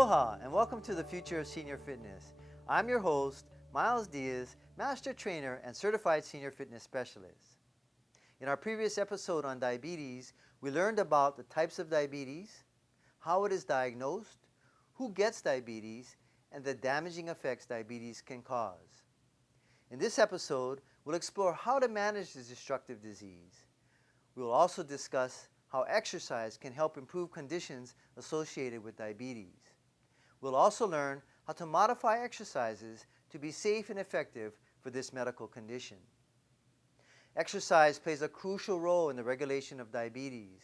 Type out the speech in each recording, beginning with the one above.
Aloha and welcome to the Future of Senior Fitness. I'm your host, Myles Diaz, Master Trainer and Certified Senior Fitness Specialist. In our previous episode on diabetes, we learned about the types of diabetes, how it is diagnosed, who gets diabetes, and the damaging effects diabetes can cause. In this episode, we'll explore how to manage this destructive disease. We will also discuss how exercise can help improve conditions associated with diabetes. We'll also learn how to modify exercises to be safe and effective for this medical condition. Exercise plays a crucial role in the regulation of diabetes.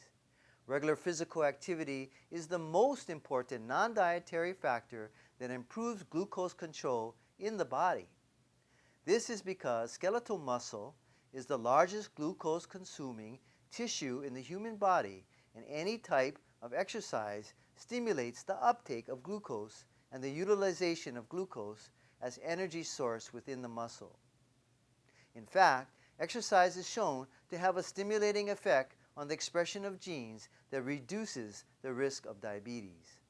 Regular physical activity is the most important non-dietary factor that improves glucose control in the body. This is because skeletal muscle is the largest glucose-consuming tissue in the human body, and any type of exercise stimulates the uptake of glucose and the utilization of glucose as energy source within the muscle. In fact, exercise is shown to have a stimulating effect on the expression of genes that reduces the risk of diabetes.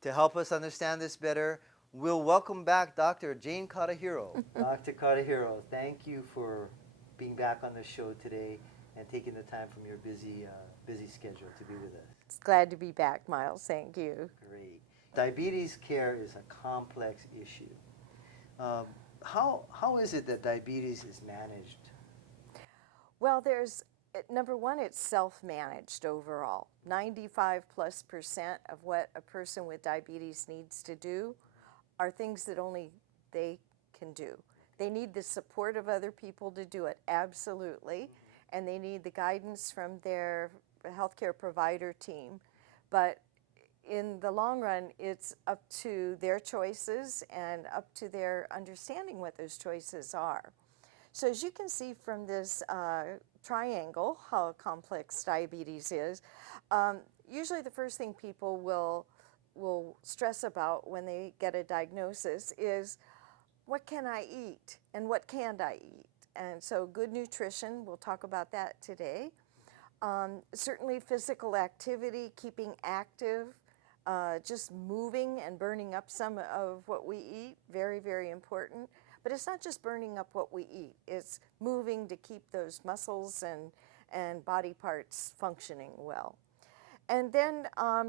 To help us understand this better, we'll welcome back Dr. Jane Kadohiro. Dr. Kadohiro, thank you for being back on the show today and taking the time from your busy schedule to be with us. It's glad to be back, Myles. Thank you. Great. Diabetes care is a complex issue. How is it that diabetes is managed? Well, number one, it's self-managed overall. 95+% of what a person with diabetes needs to do are things that only they can do. They need the support of other people to do it, absolutely, and they need the guidance from their healthcare provider team. But in the long run, it's up to their choices and up to their understanding what those choices are. So as you can see from this triangle, how complex diabetes is, usually the first thing people will stress about when they get a diagnosis is, what can I eat and what can't I eat? And so good nutrition, we'll talk about that today. Certainly physical activity, keeping active, just moving and burning up some of what we eat, very, very important. But it's not just burning up what we eat, it's moving to keep those muscles and body parts functioning well. And then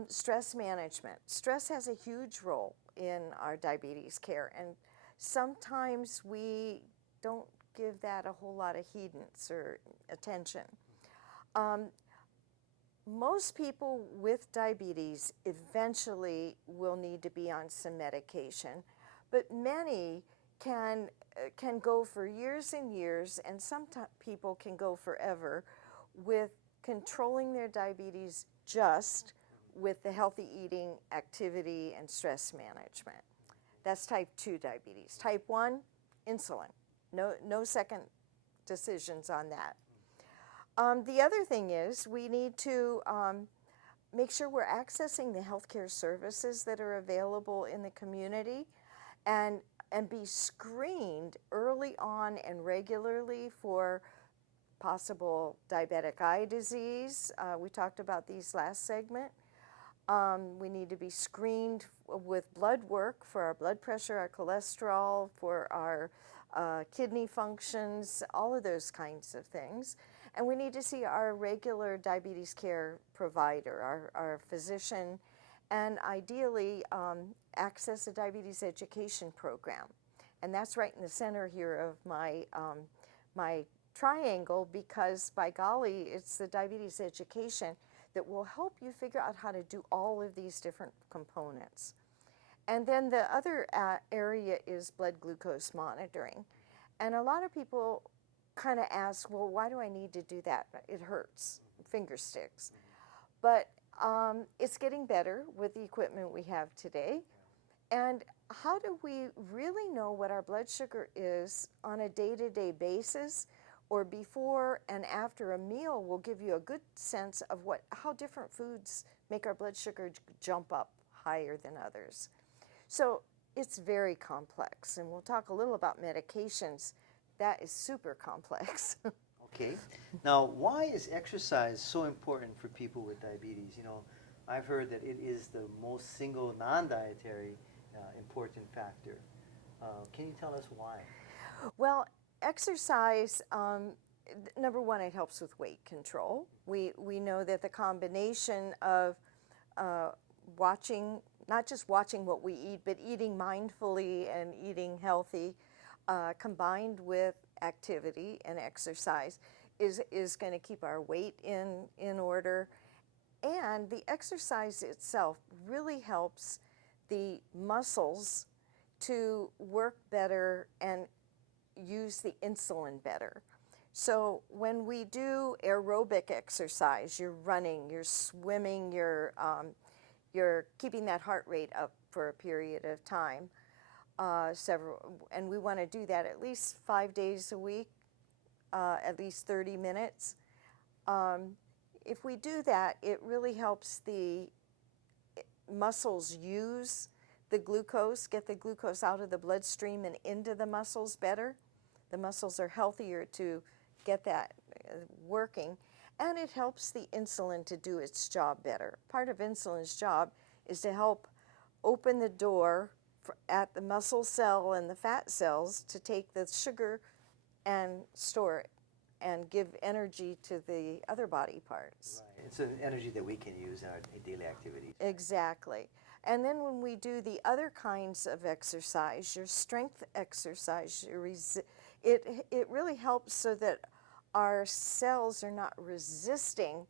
stress management. Stress has a huge role in our diabetes care, and sometimes we don't give that a whole lot of heedance or attention. Most people with diabetes eventually will need to be on some medication, but many can go for years and years, and some people can go forever with controlling their diabetes just with the healthy eating, activity, and stress management. That's type 2 diabetes. Type 1, insulin. No second decisions on that. The other thing is we need to make sure we're accessing the healthcare services that are available in the community and be screened early on and regularly for possible diabetic eye disease. We talked about these last segment. We need to be screened with blood work for our blood pressure, our cholesterol, for our kidney functions, all of those kinds of things. And we need to see our regular diabetes care provider, our physician, and ideally access a diabetes education program. And that's right in the center here of my triangle, because by golly, it's the diabetes education that will help you figure out how to do all of these different components. And then the other area is blood glucose monitoring. And a lot of people kind of ask, well, why do I need to do that? It hurts, finger sticks. But it's getting better with the equipment we have today. And how do we really know what our blood sugar is on a day-to-day basis, or before and after a meal will give you a good sense of how different foods make our blood sugar jump up higher than others. So it's very complex, and we'll talk a little about medications. That is super complex. Okay. Now, why is exercise so important for people with diabetes? You know, I've heard that it is the most single non-dietary important factor. Can you tell us why? Well, exercise, number one, it helps with weight control. We know that the combination of watching, not just watching what we eat, but eating mindfully and eating healthy, combined with activity and exercise, is going to keep our weight in order. And the exercise itself really helps the muscles to work better and use the insulin better. So when we do aerobic exercise, you're running, you're swimming, you're keeping that heart rate up for a period of time, and we want to do that at least 5 days a week, at least 30 minutes. If we do that, it really helps the muscles use the glucose, get the glucose out of the bloodstream and into the muscles better. The muscles are healthier to get that working, and it helps the insulin to do its job better. Part of insulin's job is to help open the door at the muscle cell and the fat cells to take the sugar and store it and give energy to the other body parts. Right. It's an energy that we can use in our daily activities. Exactly. And then when we do the other kinds of exercise, your strength exercise, it really helps so that our cells are not resisting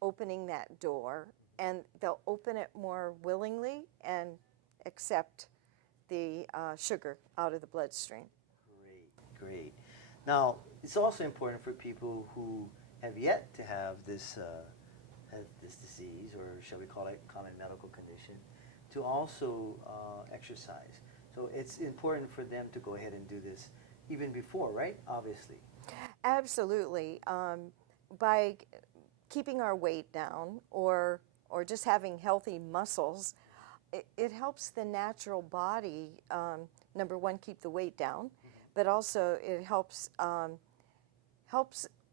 opening that door, and they'll open it more willingly and accept the sugar out of the bloodstream. Great, great. Now, it's also important for people who have yet to have this disease, or shall we call it common medical condition, to also exercise. So it's important for them to go ahead and do this even before, right? Obviously. Absolutely. By keeping our weight down, or just having healthy muscles, it helps the natural body, number one, keep the weight down, but also it helps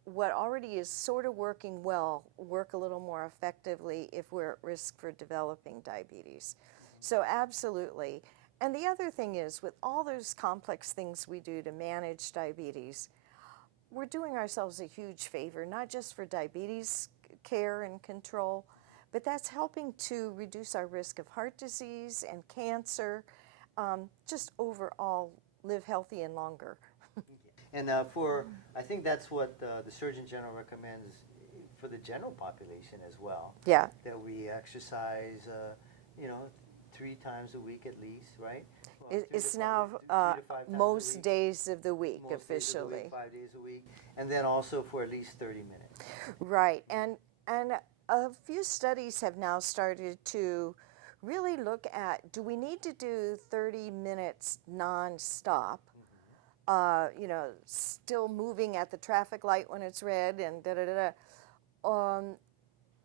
what already is sort of working well work a little more effectively if we're at risk for developing diabetes. So absolutely. And the other thing is, with all those complex things we do to manage diabetes, we're doing ourselves a huge favor, not just for diabetes care and control, but that's helping to reduce our risk of heart disease and cancer, just overall live healthy and longer. And I think that's what the Surgeon General recommends for the general population as well. Yeah. That we exercise, 3 times a week at least, right? Well, It's 3 now to 5 times a most week. days of the week Most days of the officially. week, 5 days a week, and then also for at least 30 minutes. Right, and a few studies have now started to really look at, do we need to do 30 minutes nonstop? Still moving at the traffic light when it's red and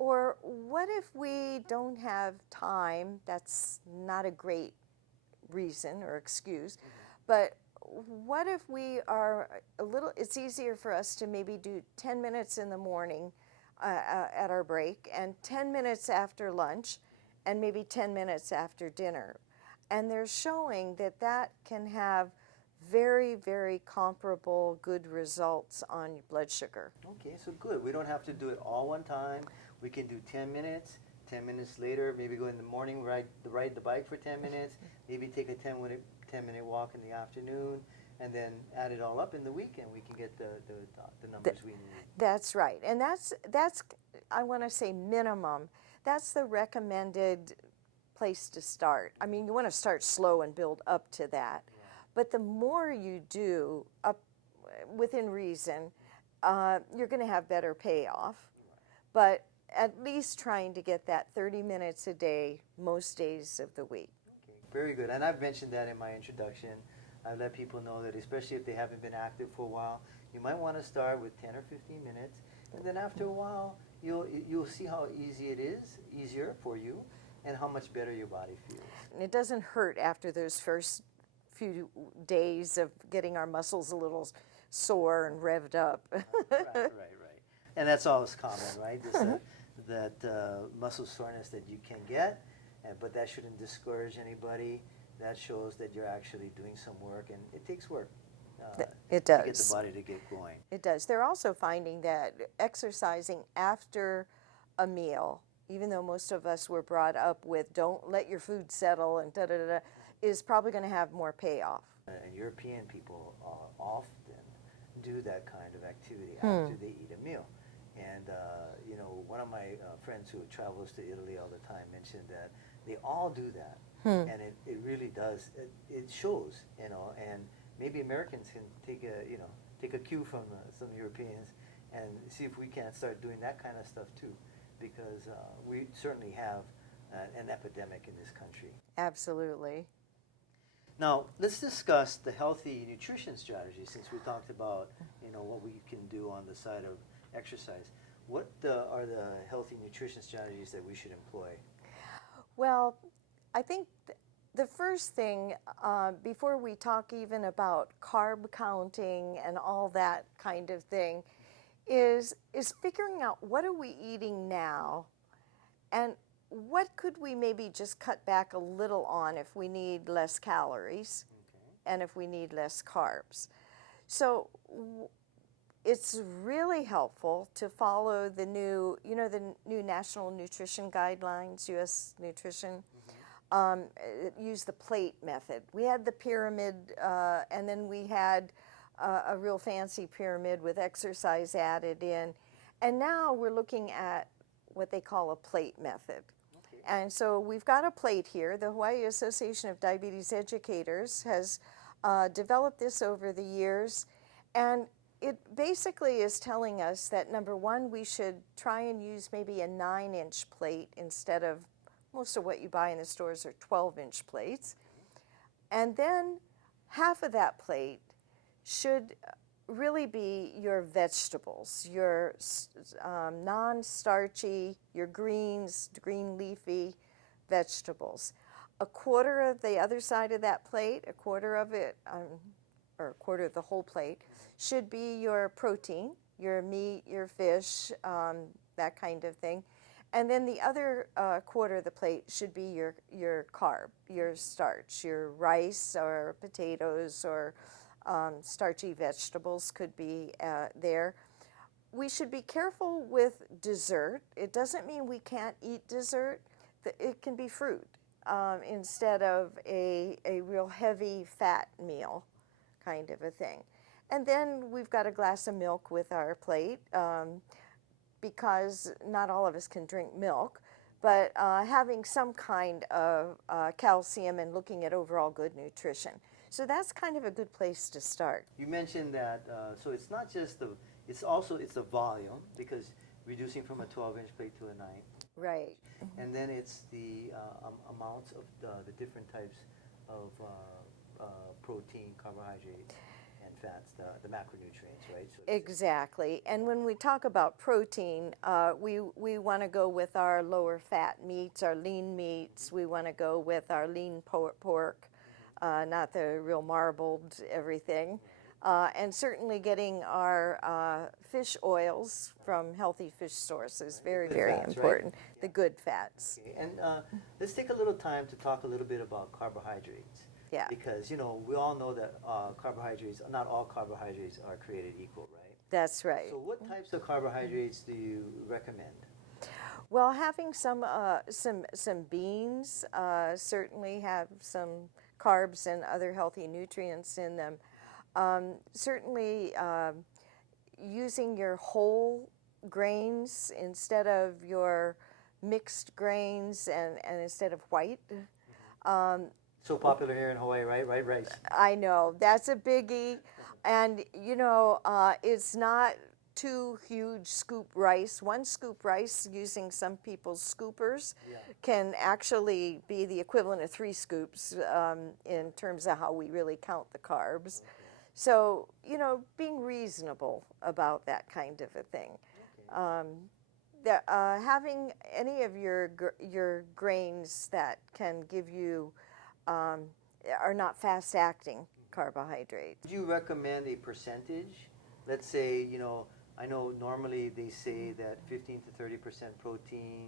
or what if we don't have time? That's not a great reason or excuse, but what if we are it's easier for us to maybe do 10 minutes in the morning at our break, and 10 minutes after lunch, and maybe 10 minutes after dinner. And they're showing that that can have very, very comparable good results on your blood sugar. Okay, so good. We don't have to do it all one time. We can do 10 minutes. 10 minutes later, maybe go in the morning, ride the bike for 10 minutes, maybe take a 10-minute walk in the afternoon, and then add it all up in the week, and we can get the numbers we need. That's right. And that's I want to say minimum. That's the recommended place to start. I mean, you want to start slow and build up to that. Yeah. But the more you do, up within reason, you're going to have better payoff. Right. But at least trying to get that 30 minutes a day most days of the week. Okay, very good. And I've mentioned that in my introduction. I let people know that, especially if they haven't been active for a while, you might want to start with 10 or 15 minutes, and then after a while, you'll see how easier for you, and how much better your body feels. And it doesn't hurt after those first few days of getting our muscles a little sore and revved up. Right. And that's always common, right? that muscle soreness that you can get, but that shouldn't discourage anybody. That shows that you're actually doing some work, and it takes work. It To get the does. body to get going. It does. They're also finding that exercising after a meal, even though most of us were brought up with don't let your food settle and da da da, da, is probably going to have more payoff. And European people often do that kind of activity after they eat a meal. And you know, one of my friends who travels to Italy all the time mentioned that they all do that, and it really does. It shows, you know, and maybe Americans can take a cue from some Europeans and see if we can't start doing that kind of stuff too, because we certainly have an epidemic in this country. Absolutely. Now, let's discuss the healthy nutrition strategy, since we talked about, you know, what we can do on the side of exercise. What are the healthy nutrition strategies that we should employ? Well, I think the first thing, before we talk even about carb counting and all that kind of thing, is figuring out what are we eating now, and what could we maybe just cut back a little on if we need less calories, and if we need less carbs. So it's really helpful to follow the new, the new National Nutrition Guidelines, U.S. Nutrition. Use the plate method. We had the pyramid, and then we had a real fancy pyramid with exercise added in. And now we're looking at what they call a plate method. Okay. And so we've got a plate here. The Hawaii Association of Diabetes Educators has developed this over the years. And it basically is telling us that, number one, we should try and use maybe a 9-inch plate instead of most of what you buy in the stores are 12-inch plates. And then half of that plate should really be your vegetables, your non-starchy, your greens, green leafy vegetables. A quarter of the other side of that plate, a quarter of it, or a quarter of the whole plate, should be your protein, your meat, your fish, that kind of thing. And then the other quarter of the plate should be your carb, your starch, your rice or potatoes or starchy vegetables could be there. We should be careful with dessert. It doesn't mean we can't eat dessert. It can be fruit instead of a real heavy fat meal kind of a thing. And then we've got a glass of milk with our plate. Because not all of us can drink milk, but having some kind of calcium and looking at overall good nutrition. So that's kind of a good place to start. You mentioned that, so it's not just it's the volume, because reducing from a 12-inch plate to a 9. Right. And then it's the amounts of the different types of protein, carbohydrates, and fats, the macronutrients, right? So exactly. And when we talk about protein, we want to go with our lower fat meats, our lean meats. We want to go with our lean pork, not the real marbled everything. And certainly getting our fish oils from healthy fish sources, very, very fats, important. Right? The good fats. Okay. And let's take a little time to talk a little bit about carbohydrates. Yeah. Because, we all know that carbohydrates, not all carbohydrates are created equal, right? That's right. So what types of carbohydrates do you recommend? Well, having some beans certainly have some carbs and other healthy nutrients in them. Certainly using your whole grains instead of your mixed grains and instead of white. So popular here in Hawaii, right? White rice. I know, that's a biggie. And, it's not 2 huge scoop rice. 1 scoop rice, using some people's scoopers, can actually be the equivalent of 3 scoops in terms of how we really count the carbs. Okay. So, being reasonable about that kind of a thing. Okay. Having any of your grains that can give you are not fast-acting carbohydrates. Would you recommend a percentage? Let's say, I know normally they say that 15 to 30% protein,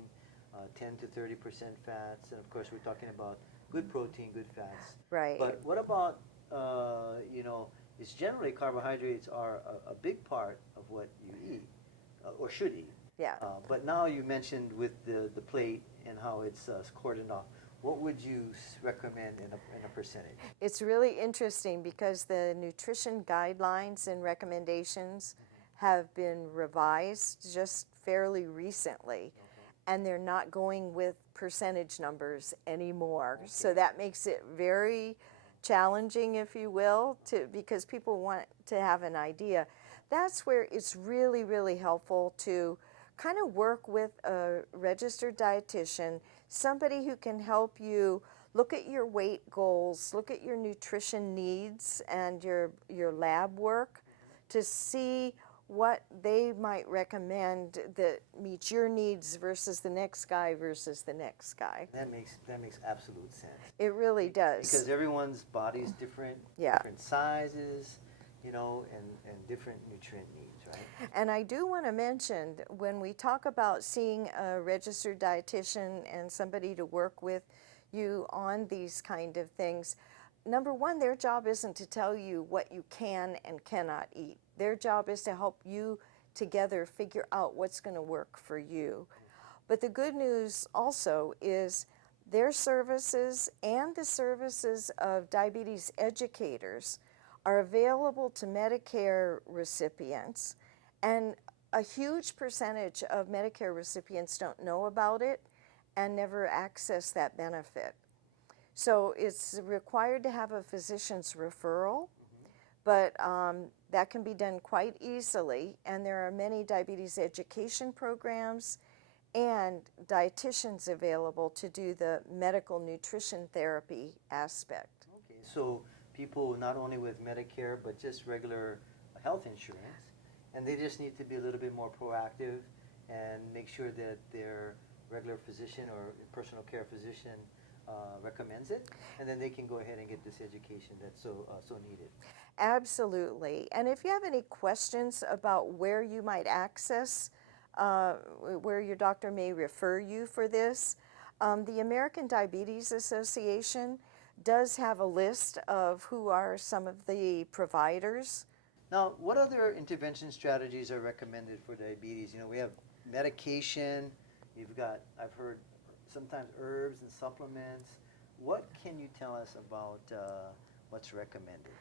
10 to 30% fats, and of course we're talking about good protein, good fats. Right. But what about, it's generally carbohydrates are a big part of what you eat, or should eat. Yeah. But now you mentioned with the plate and how it's cordoned off. What would you recommend in a percentage? It's really interesting because the nutrition guidelines and recommendations have been revised just fairly recently, and they're not going with percentage numbers anymore. So that makes it very challenging, if you will, because people want to have an idea. That's where it's really, really helpful to kind of work with a registered dietitian, somebody who can help you look at your weight goals, look at your nutrition needs and your lab work to see what they might recommend that meets your needs versus the next guy versus the next guy. That makes absolute sense. It really does. Because everyone's body is different, Yeah. different sizes, and different nutrient needs, right? And I do want to mention, when we talk about seeing a registered dietitian and somebody to work with you on these kind of things, number one, their job isn't to tell you what you can and cannot eat. Their job is to help you together figure out what's going to work for you. But the good news also is their services and the services of diabetes educators are available to Medicare recipients, and a huge percentage of Medicare recipients don't know about it and never access that benefit. So it's required to have a physician's referral, but that can be done quite easily, and there are many diabetes education programs and dietitians available to do the medical nutrition therapy aspect. Okay, so people not only with Medicare but just regular health insurance, and they just need to be a little bit more proactive and make sure that their regular physician or personal care physician recommends it, and then they can go ahead and get this education that's so needed. Absolutely. And if you have any questions about where you might access, where your doctor may refer you for this, the American Diabetes Association does have a list of who are some of the providers. Now, what other intervention strategies are recommended for diabetes? We have medication, you've got, I've heard, sometimes herbs and supplements. What can you tell us about what's recommended?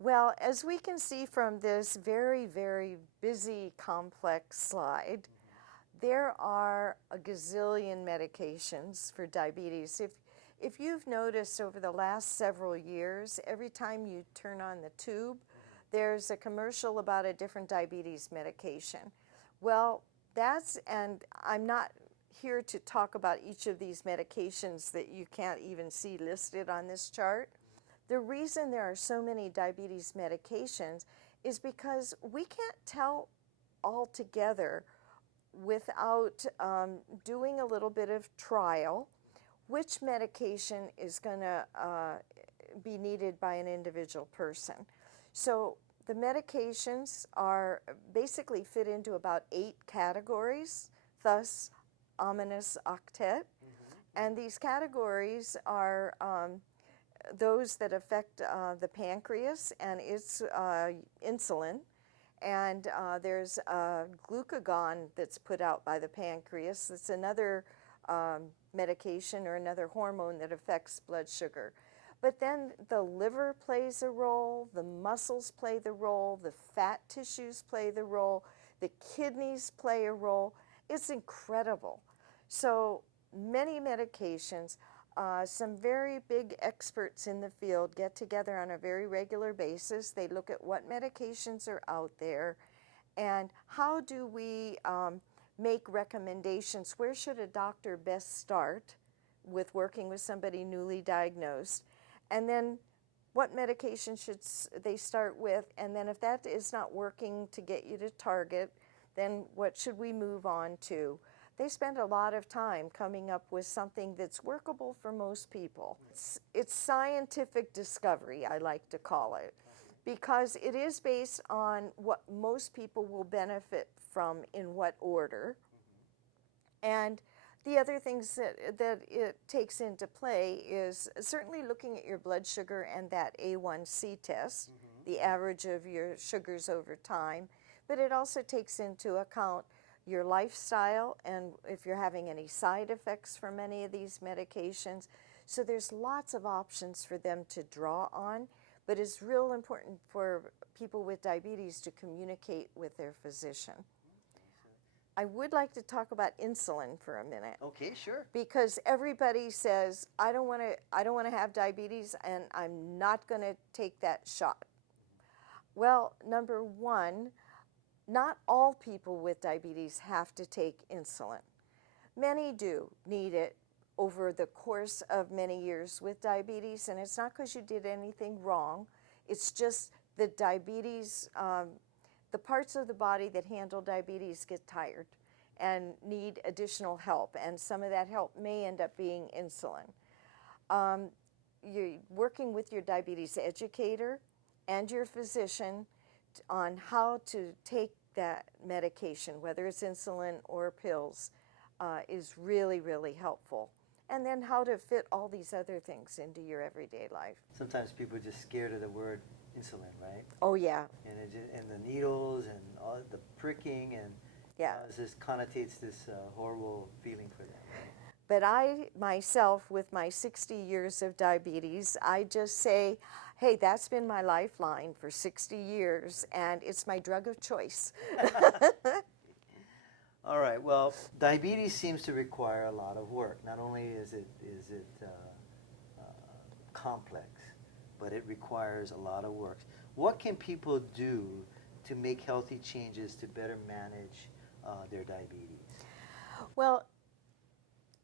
Well, as we can see from this very, very busy, complex slide, there are a gazillion medications for diabetes. If you've noticed over the last several years, every time you turn on the tube, there's a commercial about a different diabetes medication. Well, and I'm not here to talk about each of these medications that you can't even see listed on this chart. The reason there are so many diabetes medications is because we can't tell altogether without doing a little bit of trial which medication is going to be needed by an individual person. So the medications are basically fit into about 8 categories, thus ominous octet. And these categories are those that affect the pancreas and its insulin. And there's glucagon that's put out by the pancreas. That's another medication or another hormone that affects blood sugar. But then the liver plays a role, the muscles play the role, the fat tissues play the role, the kidneys play a role. It's incredible. So many medications. Some very big experts in the field get together on a very regular basis. They look at what medications are out there and how do we make recommendations. Where should a doctor best start with working with somebody newly diagnosed? And then what medication should they start with? And then if that is not working to get you to target, then what should we move on to? They spend a lot of time coming up with something that's workable for most people. It's scientific discovery, I like to call it, because it is based on what most people will benefit from in what order. And the other things that it takes into play is certainly looking at your blood sugar and that A1C test, the average of your sugars over time, but it also takes into account your lifestyle and if you're having any side effects from any of these medications. So there's lots of options for them to draw on, but it's real important for people with diabetes to communicate with their physician. I would like to talk about insulin for a minute. Okay, sure. Because everybody says, I don't want to have diabetes and I'm not going to take that shot. Well, number one, not all people with diabetes have to take insulin. Many do need it over the course of many years with diabetes, and it's not because you did anything wrong. It's just the diabetes, the parts of the body that handle diabetes get tired and need additional help, and some of that help may end up being insulin. You're working with your diabetes educator and your physician on how to take that medication, whether it's insulin or pills, is really, really helpful. And then how to fit all these other things into your everyday life. Sometimes people are just scared of the word insulin, right? Oh, yeah. And the needles and all the pricking and Yeah. it just connotates this horrible feeling for them. Right? But I, myself, with my 60 years of diabetes, I just say, hey, that's been my lifeline for 60 years, and it's my drug of choice. All right. Well, diabetes seems to require a lot of work. Not only is it complex, but it requires a lot of work. What can people do to make healthy changes to better manage their diabetes? Well,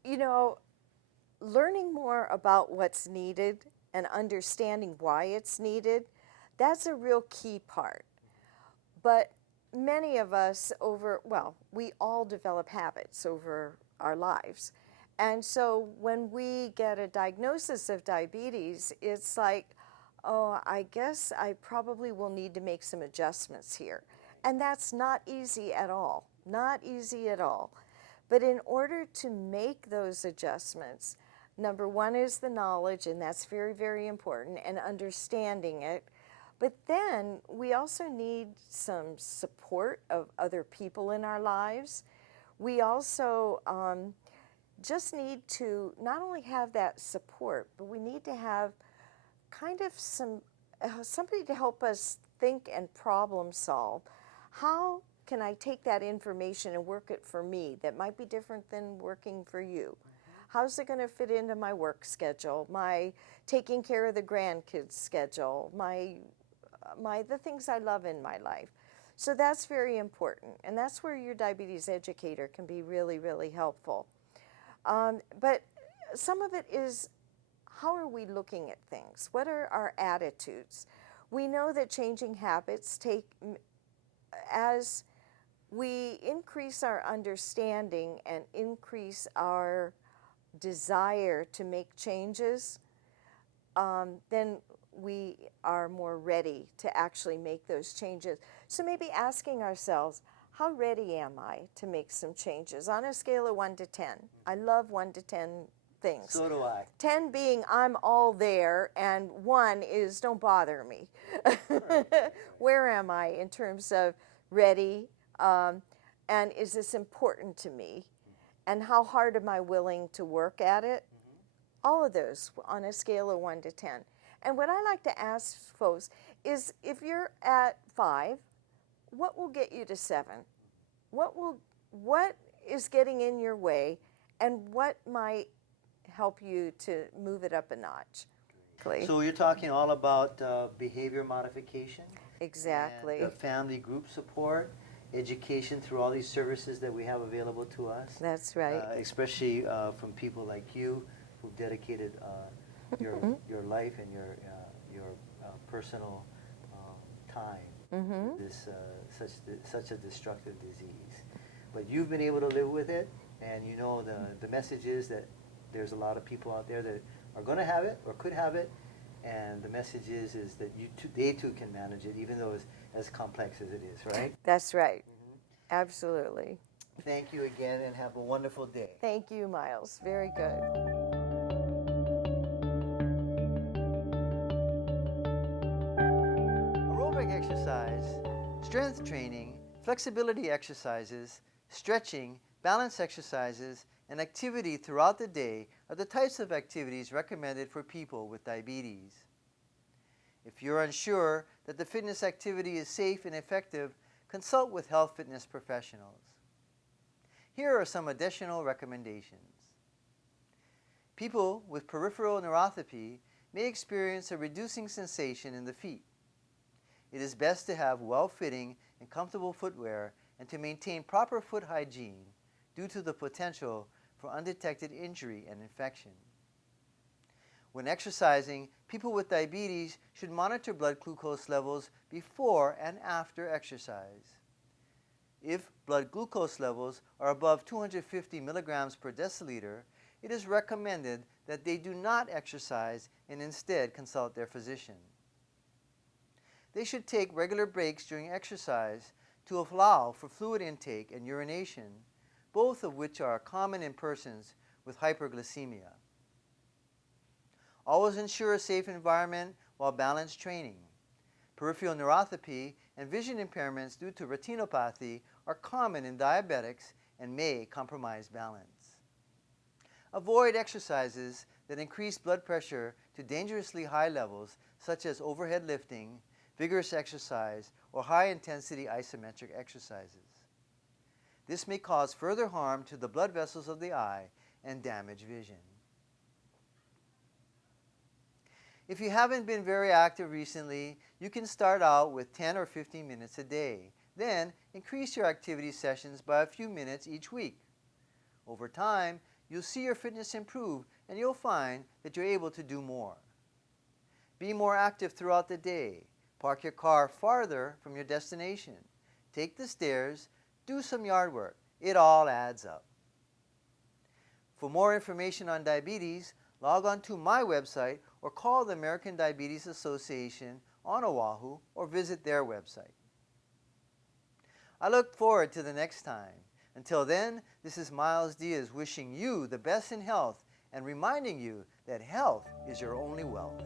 you know, learning more about what's needed and understanding why it's needed, that's a real key part. But many of us we all develop habits over our lives. And so when we get a diagnosis of diabetes, it's like, oh, I guess I probably will need to make some adjustments here. And that's not easy at all, not easy at all. But in order to make those adjustments, number one is the knowledge, and that's very, very important, and understanding it. But then we also need some support of other people in our lives. We also just need to not only have that support, but we need to have kind of somebody to help us think and problem solve. How can I take that information and work it for me that might be different than working for you? How's it going to fit into my work schedule, my taking care of the grandkids schedule, the things I love in my life? So that's very important, and that's where your diabetes educator can be really, really helpful. But some of it is, how are we looking at things? What are our attitudes? We know that changing habits as we increase our understanding and increase our desire to make changes, then we are more ready to actually make those changes. So maybe asking ourselves, how ready am I to make some changes on a scale of 1 to 10? I love 1 to 10 things. So do I. 10 being I'm all there, and 1 is don't bother me. Where am I in terms of ready, and is this important to me? And how hard am I willing to work at it? All of those on a scale of 1 to 10. And what I like to ask folks is, if you're at 5, what will get you to 7? What is getting in your way, and what might help you to move it up a notch? So you're talking all about behavior modification? Exactly. And family group support, education through all these services that we have available to us. That's right. Especially from people like you who've dedicated your life and your personal time to this such a destructive disease. But you've been able to live with it, and you know the message is that there's a lot of people out there that are going to have it or could have it, And the message is that they too can manage it, even though it's as complex as it is, right? That's right. Absolutely. Thank you again, and have a wonderful day. Thank you, Myles. Very good. Aerobic exercise, strength training, flexibility exercises, stretching, balance exercises, and activity throughout the day are the types of activities recommended for people with diabetes. If you're unsure that the fitness activity is safe and effective, consult with health fitness professionals. Here are some additional recommendations. People with peripheral neuropathy may experience a reducing sensation in the feet. It is best to have well-fitting and comfortable footwear and to maintain proper foot hygiene due to the potential for undetected injury and infection. When exercising, people with diabetes should monitor blood glucose levels before and after exercise. If blood glucose levels are above 250 milligrams per deciliter, it is recommended that they do not exercise and instead consult their physician. They should take regular breaks during exercise to allow for fluid intake and urination, both of which are common in persons with hyperglycemia. Always ensure a safe environment while balance training. Peripheral neuropathy and vision impairments due to retinopathy are common in diabetics and may compromise balance. Avoid exercises that increase blood pressure to dangerously high levels, such as overhead lifting, vigorous exercise, or high-intensity isometric exercises. This may cause further harm to the blood vessels of the eye and damage vision. If you haven't been very active recently, you can start out with 10 or 15 minutes a day. Then increase your activity sessions by a few minutes each week. Over time, you'll see your fitness improve and you'll find that you're able to do more. Be more active throughout the day. Park your car farther from your destination. Take the stairs, do some yard work. It all adds up. For more information on diabetes, log on to my website or call the American Diabetes Association on Oahu or visit their website. I look forward to the next time. Until then, this is Myles Diaz wishing you the best in health and reminding you that health is your only wealth.